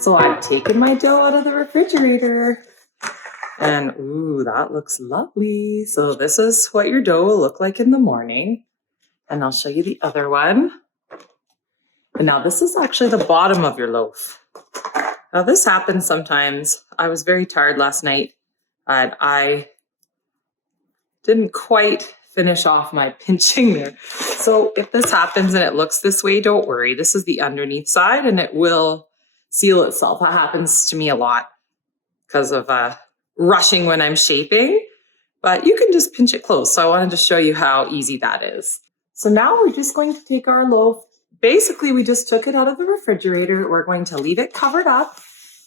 So I've taken my dough out of the refrigerator and ooh, that looks lovely. So this is what your dough will look like in the morning. And I'll show you the other one. And now this is actually the bottom of your loaf. Now this happens sometimes. I was very tired last night and I didn't quite finish off my pinching there. So if this happens and it looks this way, don't worry. This is the underneath side and it will seal itself. That happens to me a lot because of rushing when I'm shaping, but you can just pinch it close. So I wanted to show you how easy that is. So now we're just going to take our loaf. Basically, we just took it out of the refrigerator. We're going to leave it covered up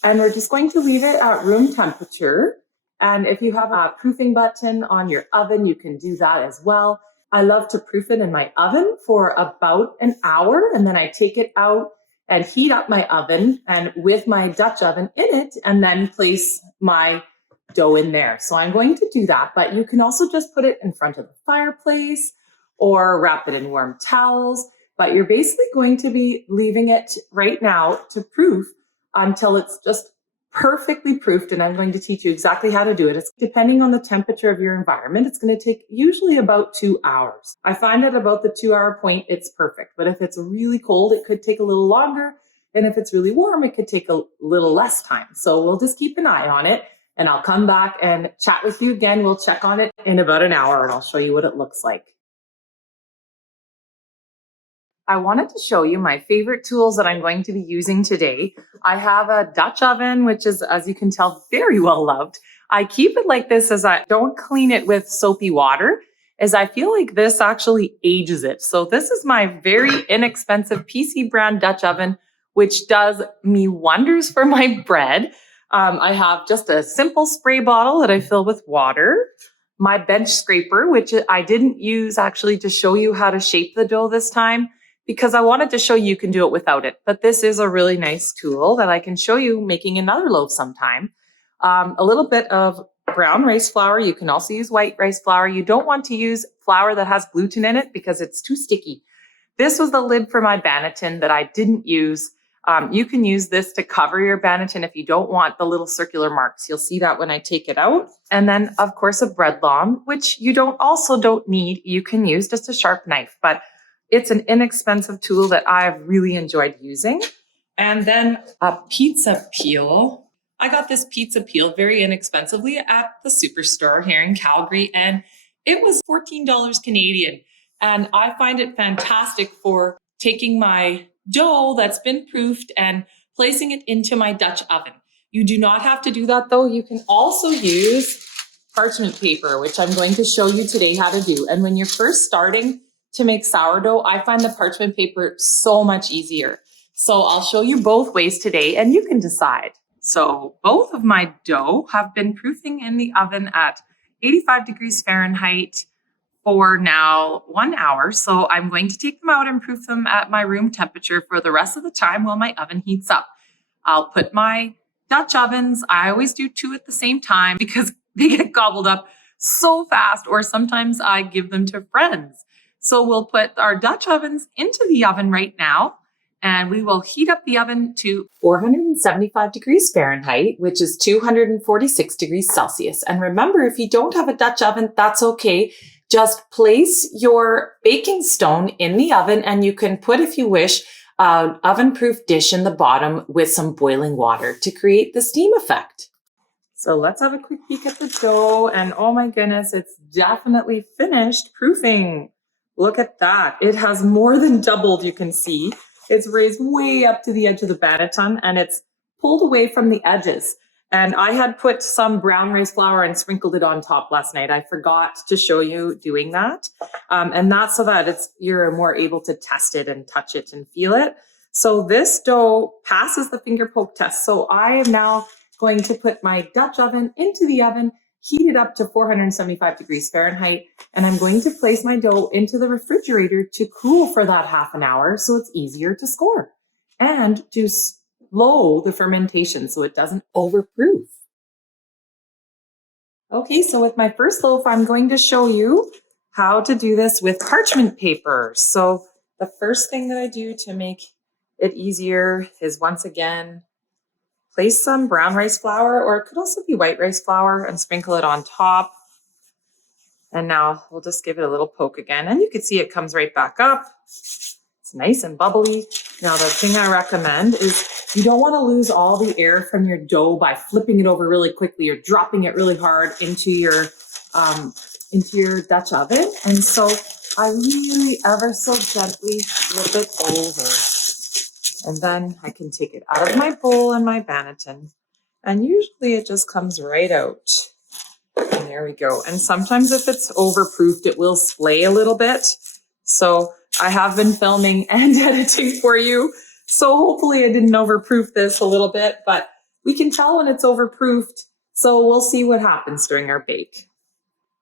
and we're just going to leave it at room temperature. And if you have a proofing button on your oven, you can do that as well. I love to proof it in my oven for about an hour, and then I take it out and heat up my oven and with my Dutch oven in it, and then place my dough in there. So I'm going to do that, but you can also just put it in front of the fireplace or wrap it in warm towels. But you're basically going to be leaving it right now to proof until it's just perfectly proofed, and I'm going to teach you exactly how to do it. It's depending on the temperature of your environment. It's going to take usually about 2 hours. I find at about the 2-hour point, it's perfect. But if it's really cold, it could take a little longer. And if it's really warm, it could take a little less time. So we'll just keep an eye on it and I'll come back and chat with you again. We'll check on it in about an hour and I'll show you what it looks like. I wanted to show you my favorite tools that I'm going to be using today. I have a Dutch oven, which is, as you can tell, very well loved. I keep it like this as I don't clean it with soapy water, as I feel like this actually ages it. So this is my very inexpensive PC brand Dutch oven, which does me wonders for my bread. I have just a simple spray bottle that I fill with water. My bench scraper, which I didn't use actually to show you how to shape the dough this time, because I wanted to show you can do it without it. But this is a really nice tool that I can show you making another loaf sometime. A little bit of brown rice flour. You can also use white rice flour. You don't want to use flour that has gluten in it because it's too sticky. This was the lid for my banneton that I didn't use. You can use this to cover your banneton if you don't want the little circular marks. You'll see that when I take it out. And then, of course, a bread lawn, which you don't need. You can use just a sharp knife, but it's an inexpensive tool that I've really enjoyed using. And then a pizza peel. I got this pizza peel very inexpensively at the superstore here in Calgary, and it was $14 Canadian. And I find it fantastic for taking my dough that's been proofed and placing it into my Dutch oven. You do not have to do that though. You can also use parchment paper, which I'm going to show you today how to do. And when you're first starting to make sourdough, I find the parchment paper so much easier. So I'll show you both ways today and you can decide. So both of my dough have been proofing in the oven at 85 degrees Fahrenheit for now 1 hour. So I'm going to take them out and proof them at my room temperature for the rest of the time while my oven heats up. I'll put my Dutch ovens, I always do 2 at the same time because they get gobbled up so fast, or sometimes I give them to friends. So we'll put our Dutch ovens into the oven right now, and we will heat up the oven to 475 degrees Fahrenheit, which is 246 degrees Celsius. And remember, if you don't have a Dutch oven, that's okay. Just place your baking stone in the oven, and you can put, if you wish, an oven-proof dish in the bottom with some boiling water to create the steam effect. So let's have a quick peek at the dough, and oh my goodness, it's definitely finished proofing. Look at that. It has more than doubled, you can see. It's raised way up to the edge of the banneton and it's pulled away from the edges. And I had put some brown rice flour and sprinkled it on top last night. I forgot to show you doing that. And that's so that you're more able to test it and touch it and feel it. So this dough passes the finger poke test. So I am now going to put my Dutch oven into the oven, heat it up to 475 degrees Fahrenheit, and I'm going to place my dough into the refrigerator to cool for that half an hour so it's easier to score and to slow the fermentation so it doesn't overproof. Okay, so with my first loaf, I'm going to show you how to do this with parchment paper. So the first thing that I do to make it easier is once again place some brown rice flour, or it could also be white rice flour, and sprinkle it on top. And now we'll just give it a little poke again. And you can see it comes right back up. It's nice and bubbly. Now, the thing I recommend is you don't want to lose all the air from your dough by flipping it over really quickly or dropping it really hard into your Dutch oven. And so I really ever so gently flip it over. And then I can take it out of my bowl and my banneton. And usually it just comes right out. And there we go. And sometimes if it's overproofed, it will splay a little bit. So I have been filming and editing for you. So hopefully I didn't overproof this a little bit, but we can tell when it's overproofed. So we'll see what happens during our bake.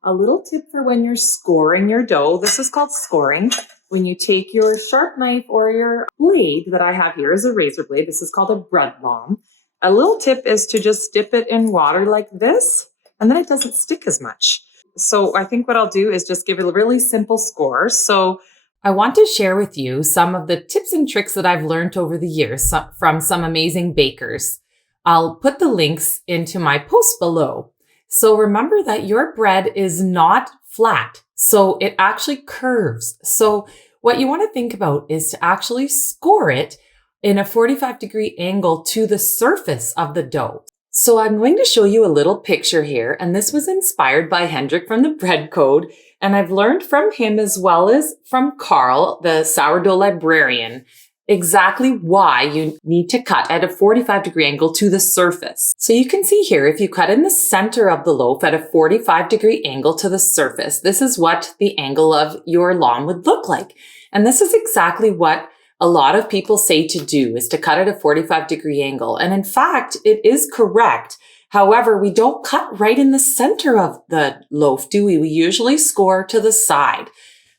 A little tip for when you're scoring your dough. This is called scoring. When you take your sharp knife or your blade that I have here is a razor blade. This is called a bread lom. A little tip is to just dip it in water like this, and then it doesn't stick as much. So I think what I'll do is just give it a really simple score. So I want to share with you some of the tips and tricks that I've learned over the years from some amazing bakers. I'll put the links into my post below. So remember that your bread is not flat, so it actually curves. So what you want to think about is to actually score it in a 45-degree angle to the surface of the dough. So I'm going to show you a little picture here, and this was inspired by Hendrik from the Bread Code, and I've learned from him as well as from Carl, the sourdough librarian, exactly why you need to cut at a 45-degree angle to the surface. So you can see here, if you cut in the center of the loaf at a 45-degree angle to the surface, this is what the angle of your lom would look like. And this is exactly what a lot of people say to do, is to cut at a 45-degree angle. And in fact, it is correct. However, we don't cut right in the center of the loaf, do we? We usually score to the side.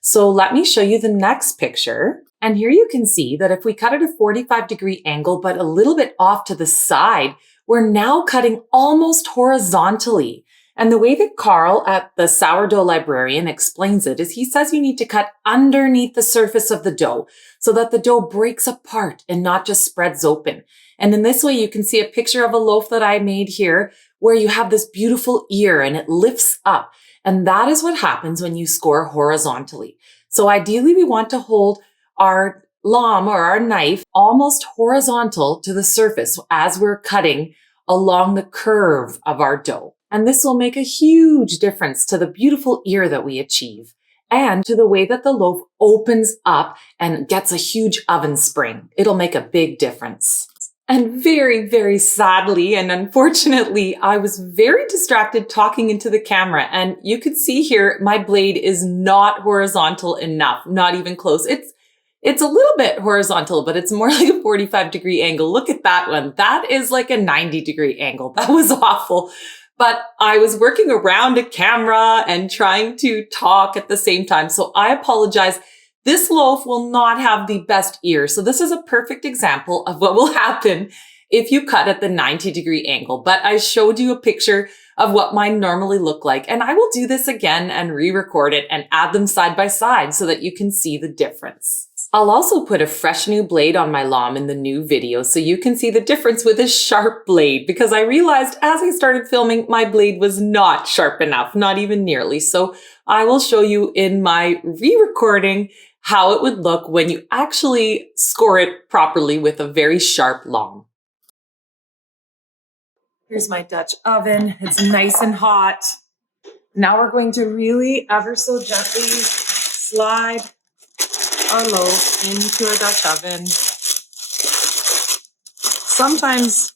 So let me show you the next picture. And here you can see that if we cut at a 45-degree angle, but a little bit off to the side, we're now cutting almost horizontally. And the way that Carl at the Sourdough Librarian explains it is he says you need to cut underneath the surface of the dough so that the dough breaks apart and not just spreads open. And in this way, you can see a picture of a loaf that I made here where you have this beautiful ear and it lifts up. And that is what happens when you score horizontally. So ideally, we want to hold our lom or our knife almost horizontal to the surface as we're cutting along the curve of our dough. And this will make a huge difference to the beautiful ear that we achieve and to the way that the loaf opens up and gets a huge oven spring. It'll make a big difference. And very, very sadly and unfortunately, I was very distracted talking into the camera. And you could see here, my blade is not horizontal enough, not even close. It's a little bit horizontal, but it's more like a 45-degree angle. Look at that one. That is like a 90-degree angle. That was awful. But I was working around a camera and trying to talk at the same time. So I apologize. This loaf will not have the best ear. So this is a perfect example of what will happen if you cut at the 90-degree angle. But I showed you a picture of what mine normally look like. And I will do this again and re-record it and add them side by side so that you can see the difference. I'll also put a fresh new blade on my lom in the new video so you can see the difference with a sharp blade, because I realized as I started filming, my blade was not sharp enough, not even nearly. So I will show you in my re-recording how it would look when you actually score it properly with a very sharp lom. Here's my Dutch oven. It's nice and hot. Now we're going to really ever so gently slide our loaf into a Dutch oven. Sometimes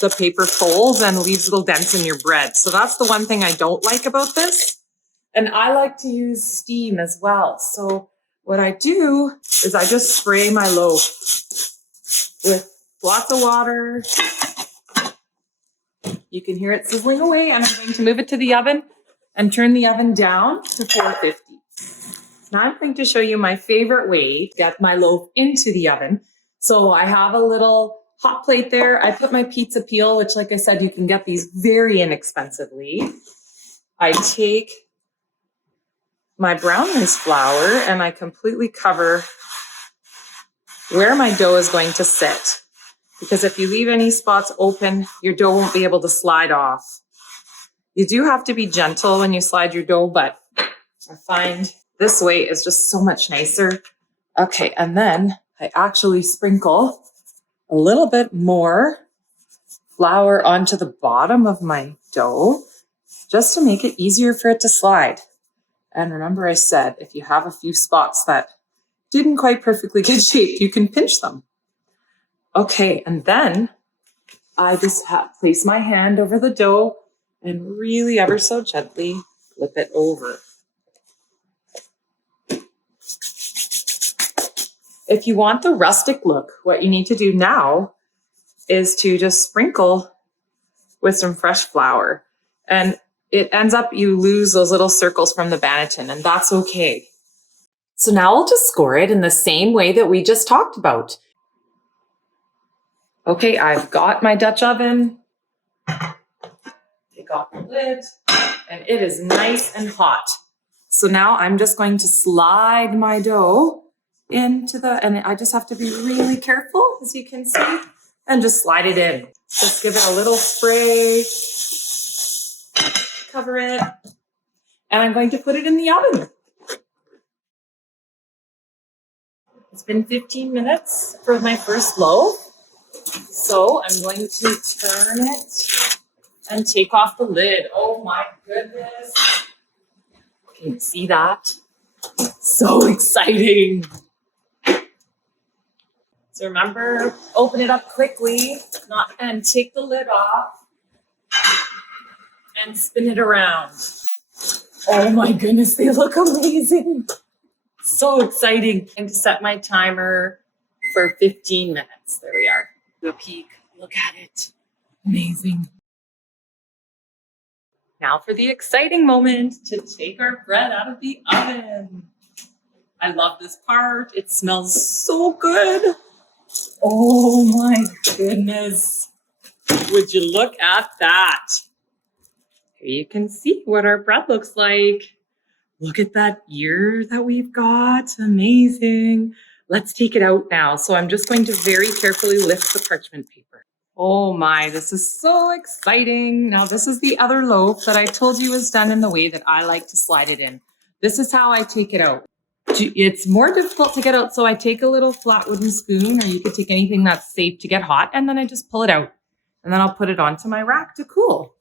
the paper folds and leaves little dents in your bread. So that's the one thing I don't like about this. And I like to use steam as well. So what I do is I just spray my loaf with lots of water. You can hear it sizzling away. I'm going to move it to the oven and turn the oven down to 450. Now I'm going to show you my favorite way to get my loaf into the oven. So I have a little hot plate there. I put my pizza peel, which like I said, you can get these very inexpensively. I take my brown rice flour and I completely cover where my dough is going to sit. because if you leave any spots open, your dough won't be able to slide off. You do have to be gentle when you slide your dough, but I find this way is just so much nicer. Okay, and then I actually sprinkle a little bit more flour onto the bottom of my dough just to make it easier for it to slide. And remember I said, if you have a few spots that didn't quite perfectly get shaped, you can pinch them. Okay, and then I just place my hand over the dough and really ever so gently flip it over. If you want the rustic look, what you need to do now is to just sprinkle with some fresh flour. And it ends up, you lose those little circles from the Banneton, and that's okay. So now I'll just score it in the same way that we just talked about. Okay, I've got my Dutch oven. Take off the lid, and it is nice and hot. So now I'm just going to slide my dough into and I just have to be really careful, as you can see, and just slide it in. Just give it a little spray, cover it, and I'm going to put it in the oven. It's been 15 minutes for my first loaf. So I'm going to turn it and take off the lid. Oh my goodness. Can you see that? So exciting. So remember, open it up quickly and take the lid off and spin it around. Oh my goodness, they look amazing. So exciting. And to set my timer for 15 minutes. There we are. Do a peek. Look at it. Amazing. Now for the exciting moment to take our bread out of the oven. I love this part. It smells so good. Oh my goodness. Would you look at that? Here you can see what our bread looks like. Look at that ear that we've got. Amazing. Let's take it out now. So I'm just going to very carefully lift the parchment paper. Oh my, this is so exciting. Now this is the other loaf that I told you was done in the way that I like to slide it in. This is how I take it out. It's more difficult to get out, so I take a little flat wooden spoon, or you could take anything that's safe to get hot, and then I just pull it out. And then I'll put it onto my rack to cool.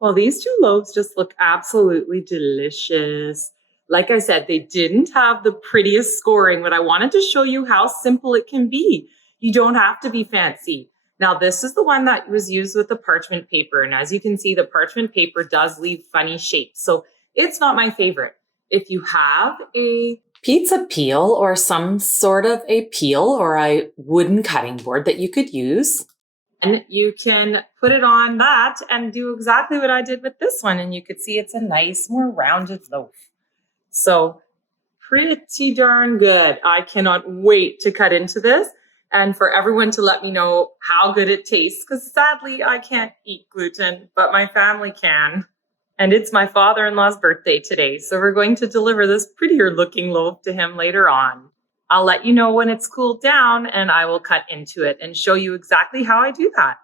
Well, these two loaves just look absolutely delicious. Like I said, they didn't have the prettiest scoring, but I wanted to show you how simple it can be. You don't have to be fancy. Now, this is the one that was used with the parchment paper. And as you can see, the parchment paper does leave funny shapes. So it's not my favorite. If you have a pizza peel or some sort of a peel or a wooden cutting board that you could use, and you can put it on that and do exactly what I did with this one. And you could see it's a nice, more rounded loaf. So pretty darn good. I cannot wait to cut into this and for everyone to let me know how good it tastes, because sadly I can't eat gluten, but my family can. And it's my father-in-law's birthday today, so we're going to deliver this prettier looking loaf to him later on. I'll let you know when it's cooled down and I will cut into it and show you exactly how I do that.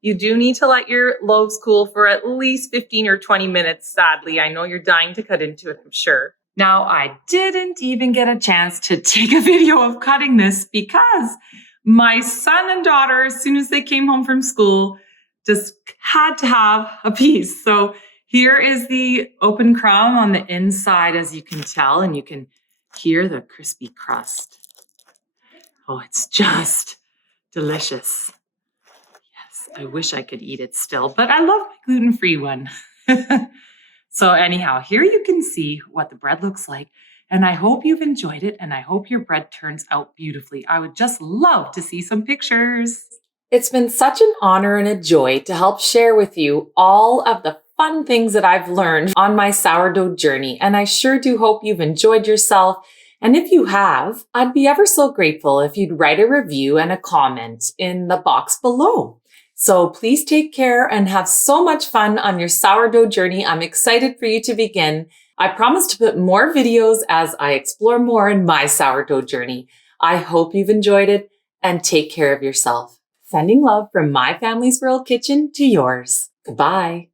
You do need to let your loaves cool for at least 15 or 20 minutes, sadly. I know you're dying to cut into it, I'm sure. Now, I didn't even get a chance to take a video of cutting this because my son and daughter, as soon as they came home from school, just had to have a piece. So here is the open crumb on the inside, as you can tell, and you can hear the crispy crust. Oh, it's just delicious. Yes, I wish I could eat it still, but I love my gluten-free one. So anyhow, here you can see what the bread looks like, and I hope you've enjoyed it, and I hope your bread turns out beautifully. I would just love to see some pictures. It's been such an honor and a joy to help share with you all of the fun things that I've learned on my sourdough journey, and I sure do hope you've enjoyed yourself. And if you have, I'd be ever so grateful if you'd write a review and a comment in the box below. So please take care and have so much fun on your sourdough journey. I'm excited for you to begin. I promise to put more videos as I explore more in my sourdough journey. I hope you've enjoyed it, and take care of yourself. Sending love from my family's world kitchen to yours. Goodbye.